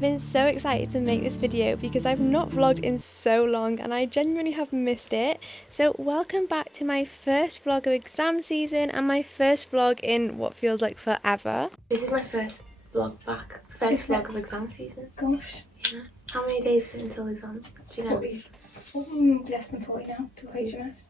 I've been so excited to make this video because I've not vlogged in so long and I genuinely have missed it. So welcome back to my first vlog of exam season and my first vlog in what feels like forever. This is my first vlog back, first vlog of exam season. Gosh. Yeah. How many days until exam? Do you know? 40, less than 40 now to equationist.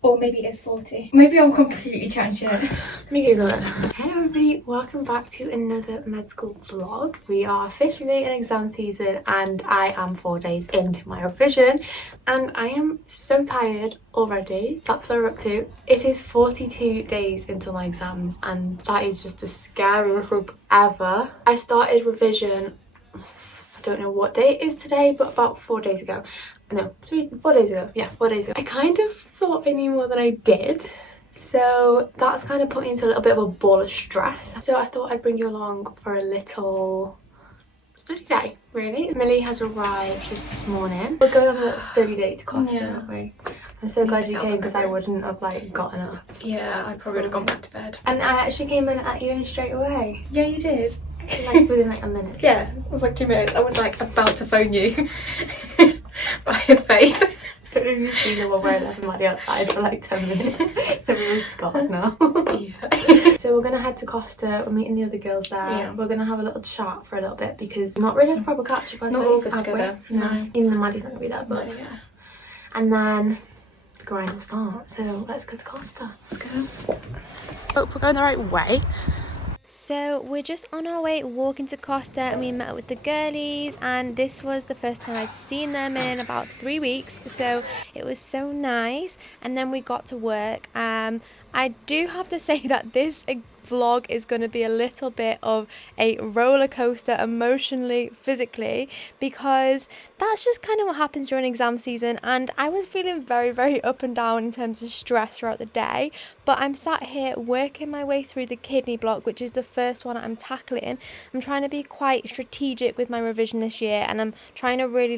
Or maybe it's 40. Maybe I'm completely chatting shit. Let me Google it. Hello everybody, welcome back to another med school vlog. We are officially in exam season and I am 4 days into my revision and I am so tired already. That's where we're up to. It is 42 days until my exams and that is just the scariest thing ever. I started revision, I don't know what day it is today, but about 4 days ago. No, 4 days ago. Yeah, 4 days ago. I kind of thought I knew more than I did. So that's kind of put me into a little bit of a ball of stress. So I thought I'd bring you along for a little study day, really. Millie has arrived this morning. We're going on a little study day to Costa, aren't we? I'm so glad you came because I wouldn't have gotten up. Yeah, I probably would have gone back to bed. And I actually came in at you in straight away. Yeah, you did. Within a minute. Yeah, it was 2 minutes. I was about to phone you. But I had faith. I don't know if you've seen the one where I left him at the outside for 10 minutes. Everyone's scarred now. Yeah. So we're going to head to Costa. We're meeting the other girls there. Yeah. We're going to have a little chat for a little bit because we're not really a proper catch up. Not all of us together. No. Even though Maddie's not going to be there. But no, yeah. And then the grind will start. So let's go to Costa. Let's go. Hope we're going the right way. So we're just on our way walking to Costa and we met up with the girlies and this was the first time I'd seen them in about 3 weeks, so it was so nice. And then we got to work. I do have to say that this vlog is going to be a little bit of a roller coaster emotionally, physically, because that's just kind of what happens during exam season and I was feeling very, very up and down in terms of stress throughout the day. But I'm sat here working my way through the kidney block, which is the first one I'm tackling. I'm trying to be quite strategic with my revision this year and I'm trying to really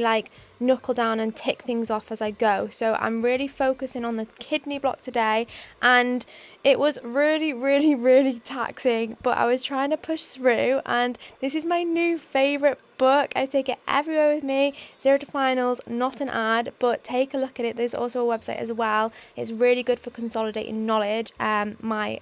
knuckle down and tick things off as I go. So I'm really focusing on the kidney block today and it was really, really, really taxing, but I was trying to push through and this is my new favourite book. I take it everywhere with me. Zero to Finals, not an ad, but take a look at it. There's also a website as well. It's really good for consolidating knowledge. My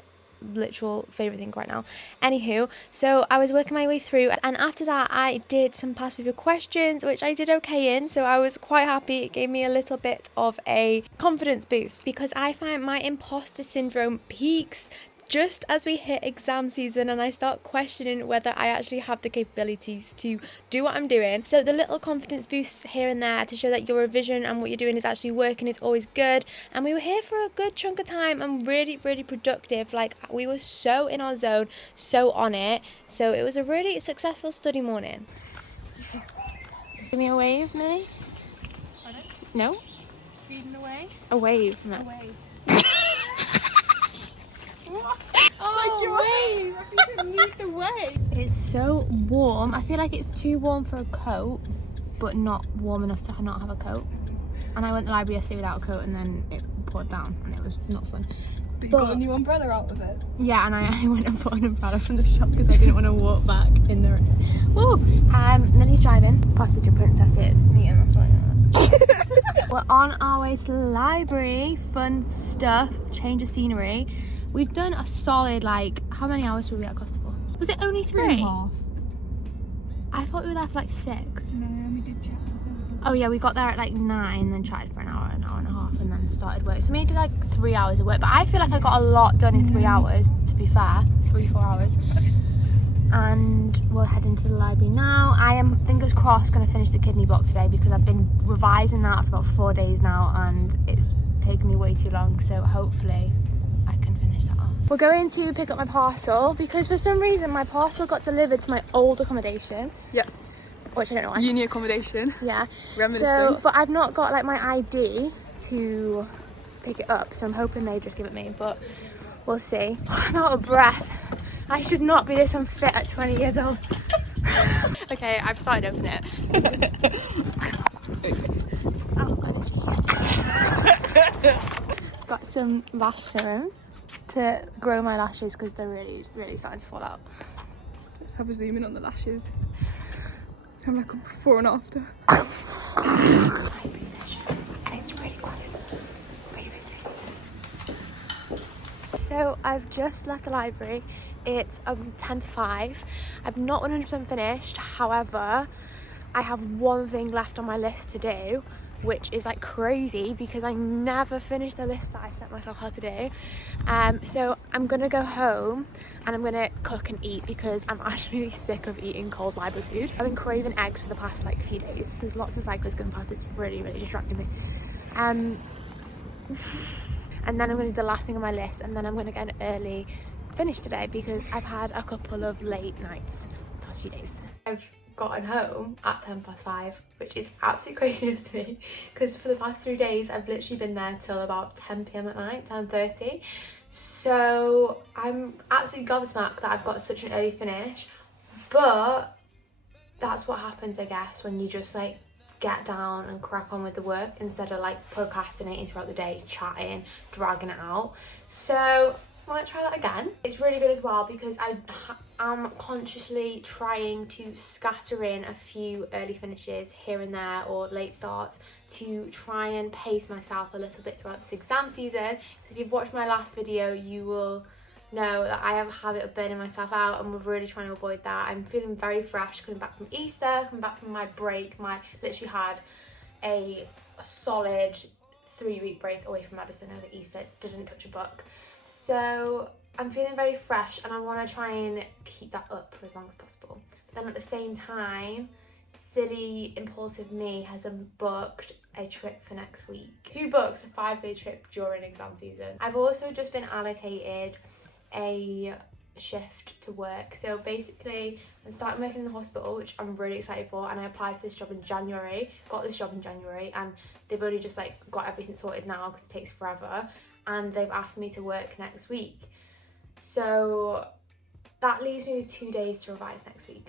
literal favourite thing right now. Anywho, so I was working my way through and after that I did some past paper questions which I did okay in, so I was quite happy. It gave me a little bit of a confidence boost because I find my imposter syndrome peaks just as we hit exam season and I start questioning whether I actually have the capabilities to do what I'm doing. So the little confidence boosts here and there to show that your revision and what you're doing is actually working is always good. And we were here for a good chunk of time and really, really productive. We were so in our zone, so on it. So it was a really successful study morning. Give me a wave, Millie. Pardon? No? Feeding away? A wave, Matt. A wave. Oh, wave! I think I need the wave. It's so warm. I feel like it's too warm for a coat, but not warm enough to not have a coat. And I went to the library yesterday without a coat and then it poured down and it was not fun. But you got a new umbrella out of it? Yeah, and I went and bought an umbrella from the shop because I didn't want to walk back in the rain. Woo! Millie's driving. Passenger princess is me and my phone. We're on our way to the library. Fun stuff. Change of scenery. We've done a solid, how many hours were we at Costa for? Was it only 3? 3.5. I thought we were there for 6. No, we did chat first. Oh yeah, we got there at 9, then chatted for an hour and a half, and then started work. So we did 3 hours of work, but I feel like I got a lot done in 3 hours, to be fair. 3-4 hours. And we're heading to the library now. I am, fingers crossed, going to finish the kidney block today because I've been revising that for about 4 days now and it's taken me way too long, so hopefully I can finish that off. We're going to pick up my parcel because for some reason my parcel got delivered to my old accommodation. Yeah. Which I don't know why. Uni accommodation. Yeah. Reminiscent. So, but I've not got my ID to pick it up, so I'm hoping they just give it me, but we'll see. I'm out of breath. I should not be this unfit at 20 years old. Okay, I've started opening it. Got some lash serum to grow my lashes because they're really, really starting to fall out. Let's have a zoom in on the lashes. I'm like a before and after. Library session, and it's really quiet, really busy. So I've just left the library. It's 10 to 5. I've not 100% finished, however, I have one thing left on my list to do, which is like crazy because I never finished the list that I set myself out to do. So I'm gonna go home and I'm gonna cook and eat because I'm actually sick of eating cold library food. I've been craving eggs for the past like few days. There's lots of cyclists going past, it's really distracting me. And then I'm gonna do the last thing on my list, and then I'm gonna get an early finish today because I've had a couple of late nights the past few days. I've gotten home at 5:10, which is absolutely crazy to me because for the past 3 days I've literally been there till about 10 p.m. at night, 10:30. So I'm absolutely gobsmacked that I've got such an early finish, but that's what happens, I guess, when you just like get down and crack on with the work instead of like procrastinating throughout the day, chatting, dragging it out. So I might try that again. It's really good as well because I am consciously trying to scatter in a few early finishes here and there or late starts to try and pace myself a little bit throughout this exam season. If you've watched my last video, you will know that I have a habit of burning myself out, and we're really trying to avoid that. I'm feeling very fresh coming back from Easter, coming back from my break. Literally had a solid 3-week break away from Madison over Easter, didn't touch a book. So I'm feeling very fresh and I want to try and keep that up for as long as possible. But then at the same time, silly, impulsive me has booked a trip for next week. Who books a 5-day trip during exam season? I've also just been allocated a shift to work. So basically I'm starting working in the hospital, which I'm really excited for, and I applied for this job in January, got this job in January, and they've already just like got everything sorted now because it takes forever, and they've asked me to work next week. So that leaves me with 2 days to revise next week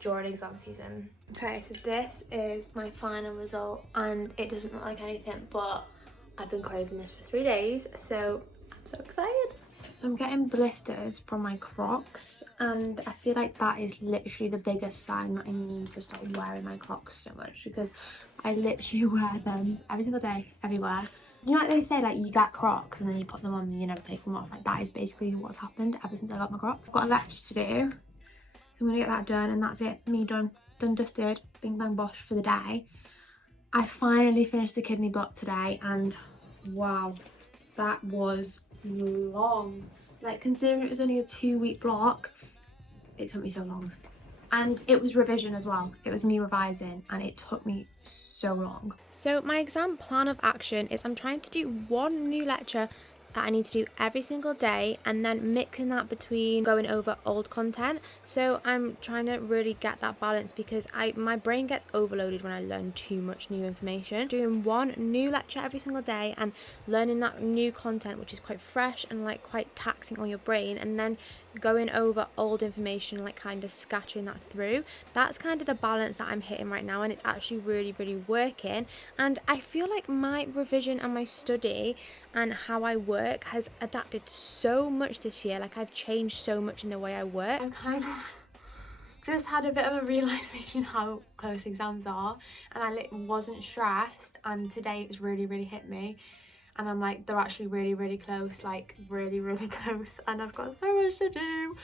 during exam season. Okay, so this is my final result and it doesn't look like anything, but I've been craving this for 3 days, so I'm so excited. So I'm getting blisters from my Crocs, and I feel like that is literally the biggest sign that I need to stop wearing my Crocs so much, because I literally wear them every single day, everywhere. You know, like they say, like you get Crocs and then you put them on and you never take them off. Like that is basically what's happened ever since I got my Crocs. I've got a lecture to do, so I'm gonna get that done, and that's it. Me done, dusted, bing bang bosh for the day. I finally finished the kidney block today, and wow, that was long. Like, considering it was only a 2-week block, it took me so long. And it was revision as well. It was me revising and it took me so long. So my exam plan of action is I'm trying to do one new lecture that I need to do every single day, and then mixing that between going over old content. So I'm trying to really get that balance because my brain gets overloaded when I learn too much new information. Doing one new lecture every single day and learning that new content, which is quite fresh and like quite taxing on your brain, and then going over old information, like kind of scattering that through. That's kind of the balance that I'm hitting right now, and it's actually really working. And I feel like my revision and my study and how I work has adapted so much this year. Like I've changed so much in the way I work. I've kind of just had a bit of a realisation how close exams are, and I wasn't stressed, and today it's really hit me. And I'm like, they're actually really close, like really close, and I've got so much to do.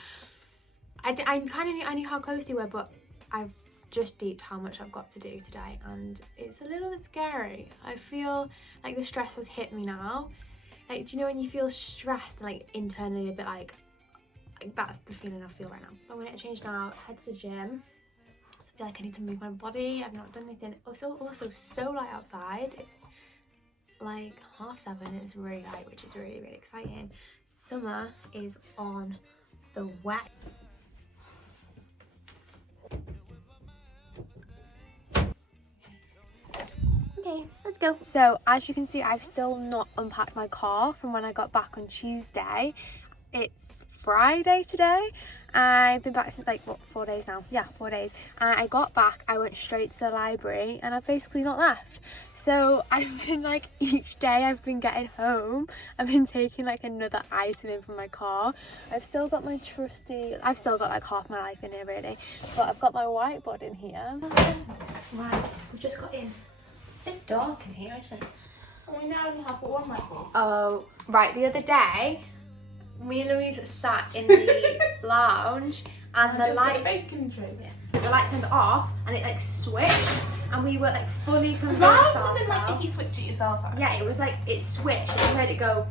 I knew how close they were, but I've just deeped how much I've got to do today, and it's a little bit scary. I feel like the stress has hit me now. Like, do you know when you feel stressed and like internally a bit like that's the feeling I feel right now. I'm gonna get changed now, head to the gym. I feel like I need to move my body. I've not done anything. Also so light outside. It's like 7:30. It's really light, which is really exciting. Summer is on the way. Okay, let's go. So as you can see, I've still not unpacked my car from when I got back on Tuesday. It's Friday today. I've been back since like, what, 4 days now? Yeah, 4 days. And I got back, I went straight to the library and I've basically not left. So I've been like, each day I've been getting home, I've been taking like another item in from my car. I've still got my trusty, I've still got like half my life in here really, but I've got my whiteboard in here. Right, we just got in. It's a bit dark in here, isn't it? We now only have one whiteboard. Oh, right, the other day, me and Louise sat in the lounge and the light turned off and it like switched and we were like fully convinced ourselves. Rather than like if you switch it yourself out. Yeah, it was like it switched and we heard it go.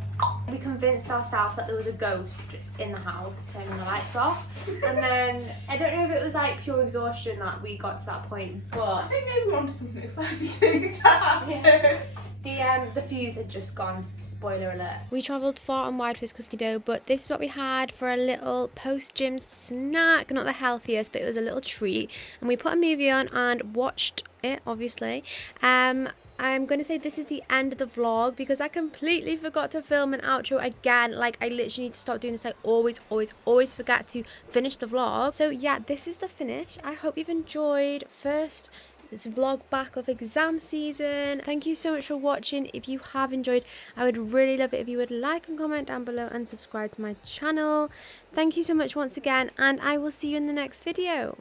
We convinced ourselves that there was a ghost in the house turning the lights off. And then I don't know if it was like pure exhaustion that we got to that point, but I think maybe we wanted something exciting to happen. Yeah. The fuse had just gone. Spoiler alert. We travelled far and wide for this cookie dough, but this is what we had for a little post-gym snack. Not the healthiest, but it was a little treat. And we put a movie on and watched it, obviously. I'm going to say this is the end of the vlog because I completely forgot to film an outro again. Like, I literally need to stop doing this. I always forget to finish the vlog. So yeah, this is the finish. I hope you've enjoyed this vlog back of exam season. Thank you so much for watching. If you have enjoyed, I would really love it if you would like and comment down below and subscribe to my channel. Thank you so much once again, and I will see you in the next video.